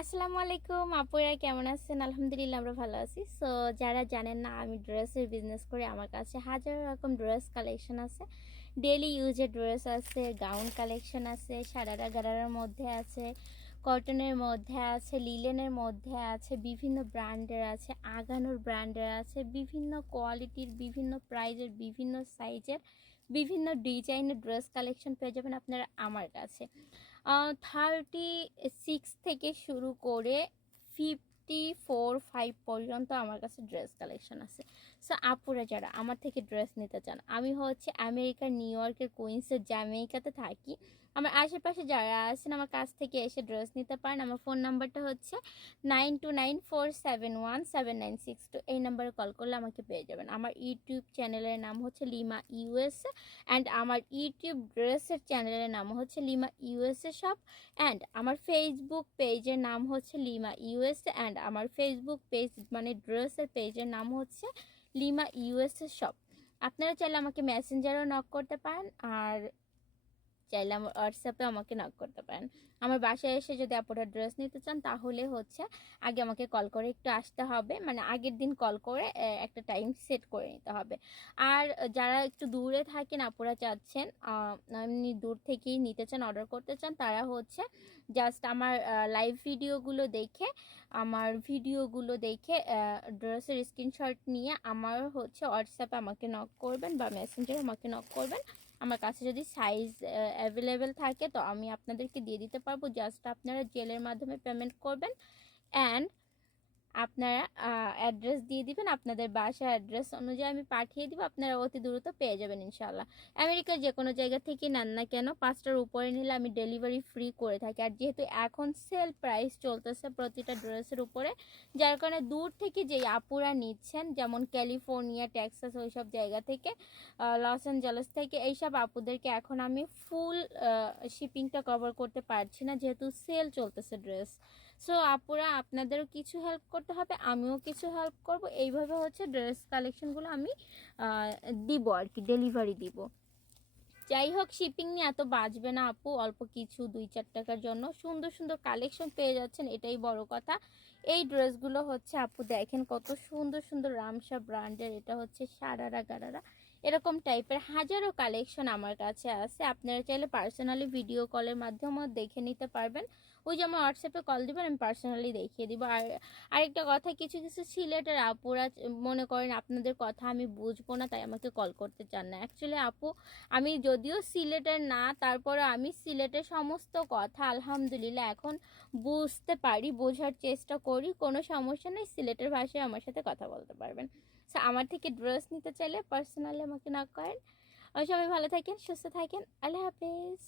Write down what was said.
আসসালামু আলাইকুম। আপুরা কেমন আছেন? আলহামদুলিল্লাহ আমরা ভালো আছি। সো যারা জানেন না, আমি ড্রেসের বিজনেস করি আমার কাছে হাজার রকম ড্রেস কালেকশন আছে। ডেলি ইউজের ড্রেস আছে গাউন কালেকশন আছে সারারা গারারার মধ্যে আছে কটনের মধ্যে আছে লিলেনের মধ্যে আছে, বিভিন্ন ব্র্যান্ডের আছে, আগানোর ব্র্যান্ডের আছে, বিভিন্ন কোয়ালিটির বিভিন্ন প্রাইজের বিভিন্ন সাইজের বিভিন্ন ডিজাইনের ড্রেস কালেকশন পেয়ে যাবেন আপনারা আমার কাছে। থার্টি সিক্স থেকে শুরু করে ফিফটি ফোর ফাইভ পর্যন্ত আমার কাছে ড্রেস কালেকশন আছে। সো আপুরা যারা আমার থেকে ড্রেস নিতে চান, আমি হচ্ছে আমেরিকা নিউ ইয়র্কের কুইন্সের জ্যামেরিকাতে থাকি আমার আশেপাশে যারা আছেন আমার কাছ থেকে এসে ড্রেস নিতে পারেন। আমার ফোন নাম্বারটা হচ্ছে nine two nine four seven one seven nine six two এই নাম্বারে কল করলে আমাকে পেয়ে যাবেন। আমার ইউটিউব চ্যানেলের নাম হচ্ছে লিমা ইউএসএ অ্যান্ড আমার ইউটিউব ড্রেসের চ্যানেলের নাম হচ্ছে লিমা ইউএসএ শপ অ্যান্ড আমার ফেসবুক পেজের নাম হচ্ছে লিমা ইউএসএ অ্যান্ড আমার ফেসবুক পেজ মানে ড্রেসের পেজের নাম হচ্ছে লিমা ইউএসএ শপ আপনারা চাইলে আমাকে মেসেঞ্জারও নক করতে পারেন। আর চাইলে আমার হোয়াটসঅ্যাপে আমাকে নক করতে পারেন। আমার বাসায় এসে যদি আপনারা ড্রেস নিতে চান, তাহলে হচ্ছে আগে আমাকে কল করে একটু আসতে হবে। মানে আগের দিন কল করে একটা টাইম সেট করে নিতে হবে। আর যারা একটু দূরে থাকেন, আপুরা চাচ্ছেন এমনি দূর থেকেই নিতে চান অর্ডার করতে চান, তারা হচ্ছে জাস্ট আমার লাইভ ভিডিওগুলো দেখে, আমার ভিডিওগুলো দেখে ড্রেসের স্ক্রিনশট নিয়ে আমার হচ্ছে হোয়াটসঅ্যাপে আমাকে নক করবেন বা মেসেঞ্জারে আমাকে নক করবেন। আমার কাছে যদি সাইজ অ্যাভেলেবেল থাকে, তো আমি আপনাদেরকে দিয়ে দিতে পারব। জাস্ট আপনারা জেলের মাধ্যমে পেমেন্ট করবেন। অ্যান্ড আপনারা অ্যাড্রেস দিয়ে দিবেন, আপনাদের বাসা অ্যাড্রেস অনুযায়ী আমি পাঠিয়ে দিব, আপনারা অতি দ্রুত পেয়ে যাবেন ইনশাল্লাহ আমেরিকার যে কোনো জায়গা থেকে নেন না কেন, পাঁচটার উপরে নিলে আমি ডেলিভারি ফ্রি করে থাকি। আর যেহেতু এখন সেল প্রাইস চলতেছে প্রতিটা ড্রেসের উপরে, যার কারণে দূর থেকে যেই আপুরা নিচ্ছেন, যেমন ক্যালিফোর্নিয়া, টেক্সাস, ওইসব জায়গা থেকে লস অ্যাঞ্জেলস থেকে, এইসব আপুদেরকে এখন আমি ফুল শিপিংটা কভার করতে পারছি না, যেহেতু সেল চলতেছে ড্রেস সো আপুরা, আপনাদেরও কিছু হেল্প করতে হবে, আমিও কিছু হেল্প করব। এইভাবে হচ্ছে ড্রেস কালেকশনগুলো আমি দিব আর কি ডেলিভারি দিব। যাই হোক শিপিং নিয়ে এত বাঁচবে না আপু, অল্প কিছু, দুই চার টাকার জন্য। সুন্দর সুন্দর কালেকশন পেয়ে যাচ্ছেন, এটাই বড় কথা। এই ড্রেসগুলো হচ্ছে আপু, দেখেন কত সুন্দর সুন্দর রামসা ব্র্যান্ডের এটা হচ্ছে সারারা গারারা। এরকম টাইপের হাজারো কালেকশন আমার কাছে আছে। আপনারা চাইলে পার্সোনালি ভিডিও কলের মাধ্যমেও দেখে নিতে পারবেন। ওই যে আমার হোয়াটসঅ্যাপে কল দিবেন, আমি পার্সোনালি দেখিয়ে দিব। আর আরেকটা কথা, কিছু কিছু সিলেটের আপুরা মনে করেন, আপনাদের কথা আমি বুঝব না, তাই আমাকে কল করতে চান না। অ্যাকচুয়ালি আপু, আমি যদিও সিলেটের না তারপরে আমি সিলেটের সমস্ত কথা আলহামদুলিল্লাহ এখন বুঝতে পারি, বোঝার চেষ্টা করি। কোনো সমস্যা নেই, সিলেটের ভাষায় আমার সাথে কথা বলতে পারবেন। আমার থেকে ড্রেস নিতে চাইলে পার্সোনালি আমাকে না করেন। সবাই ভালো থাকেন, সুস্থ থাকেন। আল্লাহ হাফেজ।